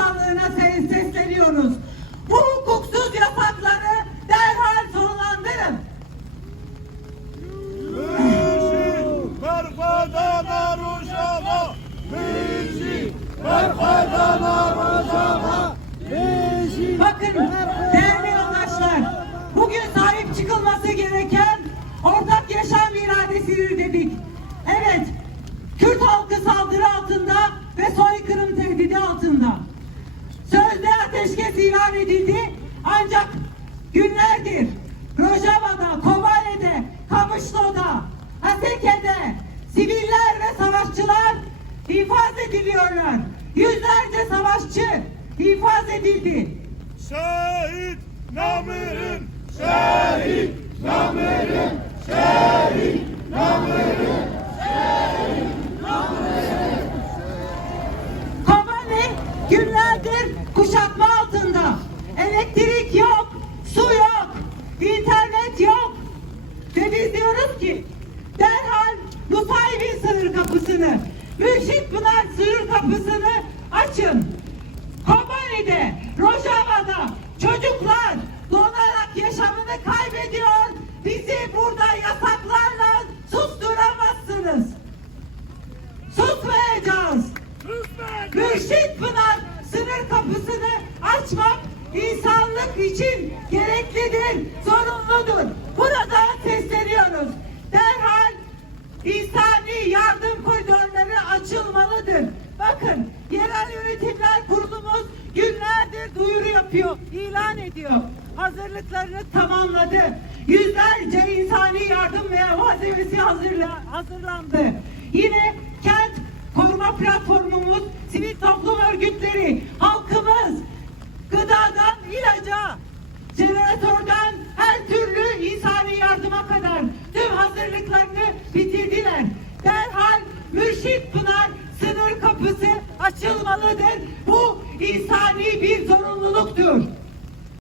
Father, and I say, ateşkes ilan edildi. Ancak günlerdir Rojava'da, Kobani'de, Kamışlı'da, Aseke'de siviller ve savaşçılar infaz ediliyorlar. Yüzlerce savaşçı infaz edildi. Şehit Namir'in şehit kapısını, Mürşit Pınar sınır kapısını açın. Kobani'de, Rojava'da çocuklar donarak yaşamını kaybediyor. Bizi burada yasaklarla susturamazsınız. Susmayacağız. Mürşit Pınar sınır kapısını açmak insanlık için gereklidir, zorunludur. Burada sesleniyoruz. Derhal insani yardım koridorları açılmalıdır. Bakın yerel yönetimler kurulumuz günlerdir duyuru yapıyor, ilan ediyor. Hazırlıklarını tamamladı. Yüzlerce insani yardım ve malzemesi hazırla, hazırlandı. Yine kent koruma platformumuz, sivil toplum örgütleri, halkımız gıdadan ilaca, jeneratörden her türlü insani yardıma kadar tüm hazırlıklarını bitirdiler kapısı açılmalıdır. Bu insani bir zorunluluktur.